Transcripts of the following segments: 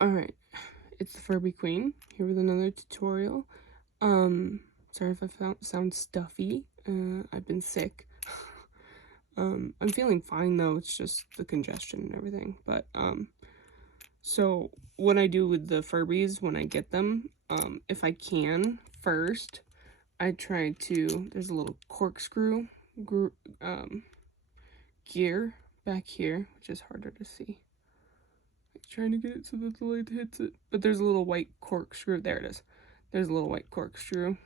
Alright, it's the Furby Queen, here with another tutorial. Sorry if I sound stuffy, I've been sick. I'm feeling fine though, it's just the congestion and everything, but, so what I do with the Furbies when I get them, if I can, first, I try to, there's a little corkscrew, gear back here, which is harder to see. Trying to get it so that the light hits it, but there's a little white corkscrew. There it is. There's a little white corkscrew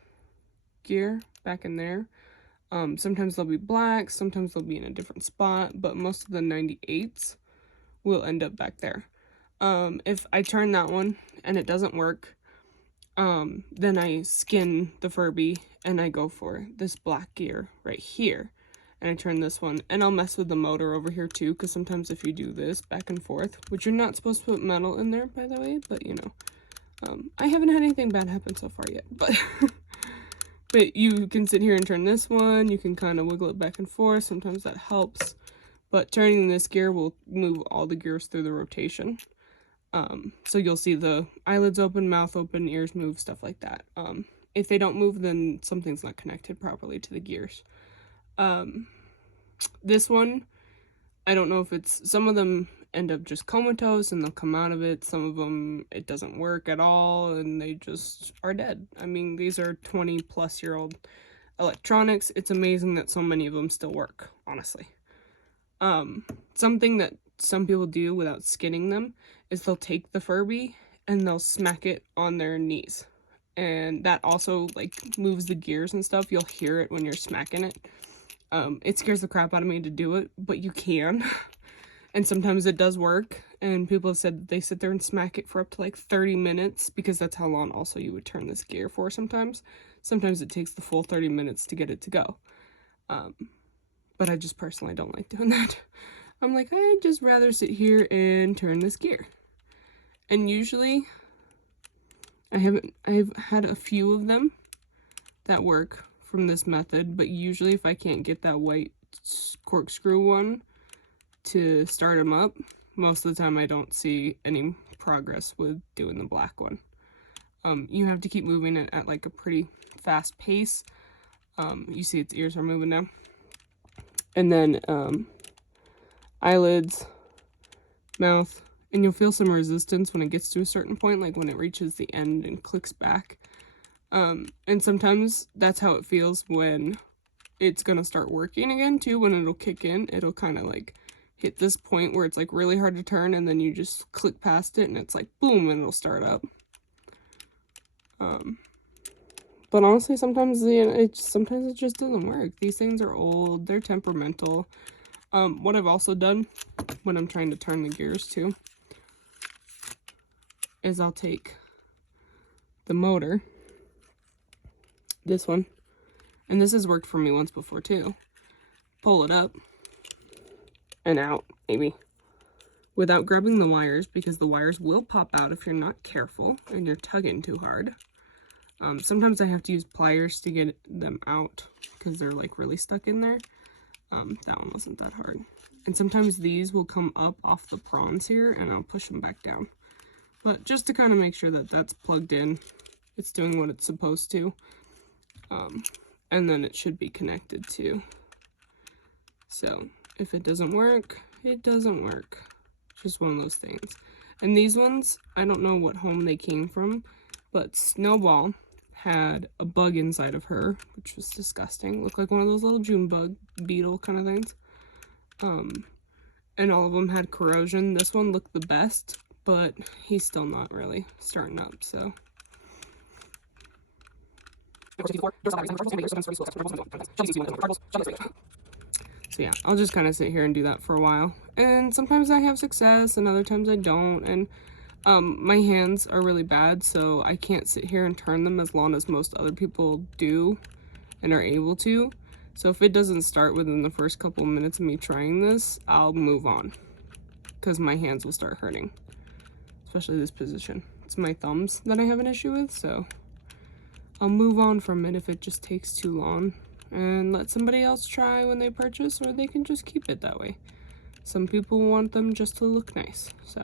gear back in there. Sometimes they'll be black, sometimes they'll be in a different spot, but most of the 98s will end up back there. If I turn that one and it doesn't work, then I skin the Furby and I go for this black gear right here. And I turn this one, and I'll mess with the motor over here too, because sometimes if you do this back and forth, which you're not supposed to put metal in there, by the way, but you know, I haven't had anything bad happen so far yet, but but you can sit here and turn this one, you can kind of wiggle it back and forth, sometimes that helps, but turning this gear will move all the gears through the rotation. So you'll see the eyelids open, mouth open, ears move, stuff like that. If they don't move, then something's not connected properly to the gears. This one, I don't know if it's, some of them end up just comatose and they'll come out of it. Some of them, it doesn't work at all and they just are dead. I mean, these are 20-plus-year-old electronics. It's amazing that so many of them still work, honestly. Something that some people do without skinning them is they'll take the Furby and they'll smack it on their knees. And that also, like, moves the gears and stuff. You'll hear it when you're smacking it. It scares the crap out of me to do it, but you can. And sometimes it does work, and people have said that they sit there and smack it for up to like 30 minutes, because that's how long also you would turn this gear for sometimes. Sometimes it takes the full 30 minutes to get it to go. But I just personally don't like doing that. I'm like, I'd just rather sit here and turn this gear. And usually, I've had a few of them that work from this method, but usually if I can't get that white corkscrew one to start them up, most of the time I don't see any progress with doing the black one. You have to keep moving it at like a pretty fast pace. You see its ears are moving now. And then eyelids, mouth, and you'll feel some resistance when it gets to a certain point, like when it reaches the end and clicks back. And sometimes that's how it feels when it's gonna start working again too. When it'll kick in, it'll kind of like hit this point where it's like really hard to turn, and then you just click past it and it's like boom, and it'll start up. But honestly, sometimes it just doesn't work. These things are old, they're temperamental. What I've also done when I'm trying to turn the gears too is I'll take the motor, this one, and this has worked for me once before too, pull it up and out, maybe, without grabbing the wires, because the wires will pop out if you're not careful and you're tugging too hard. Sometimes I have to use pliers to get them out because they're like really stuck in there. That one wasn't that hard. And sometimes these will come up off the prongs here and I'll push them back down. But just to kind of make sure that that's plugged in, it's doing what it's supposed to. And then it should be connected too. So if it doesn't work, it doesn't work. Just one of those things. And these ones, I don't know what home they came from, but Snowball had a bug inside of her, which was disgusting. Looked like one of those little June bug beetle kind of things. And all of them had corrosion. This one looked the best, but he's still not really starting up, so. So yeah, I'll just kind of sit here and do that for a while. And sometimes I have success and other times I don't. And my hands are really bad, so I can't sit here and turn them as long as most other people do and are able to. So if it doesn't start within the first couple of minutes of me trying this, I'll move on, because my hands will start hurting, especially this position. It's my thumbs that I have an issue with, so I'll move on from it if it just takes too long and let somebody else try when they purchase, or they can just keep it that way. Some people want them just to look nice, so.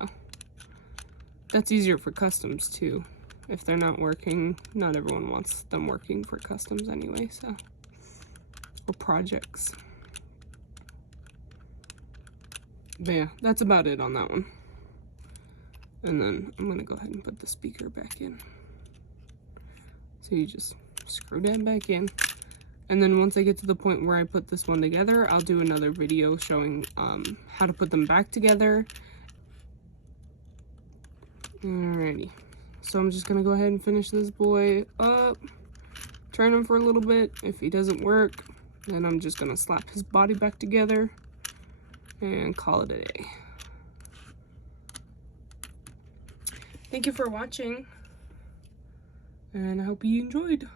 That's easier for customs too. If they're not working, not everyone wants them working for customs anyway, so. Or projects. But yeah, that's about it on that one. And then I'm gonna go ahead and put the speaker back in. So you just screw that back in. And then once I get to the point where I put this one together, I'll do another video showing how to put them back together. Alrighty. So I'm just gonna go ahead and finish this boy up. Turn him for a little bit. If he doesn't work, then I'm just gonna slap his body back together and call it a day. Thank you for watching, and I hope you enjoyed.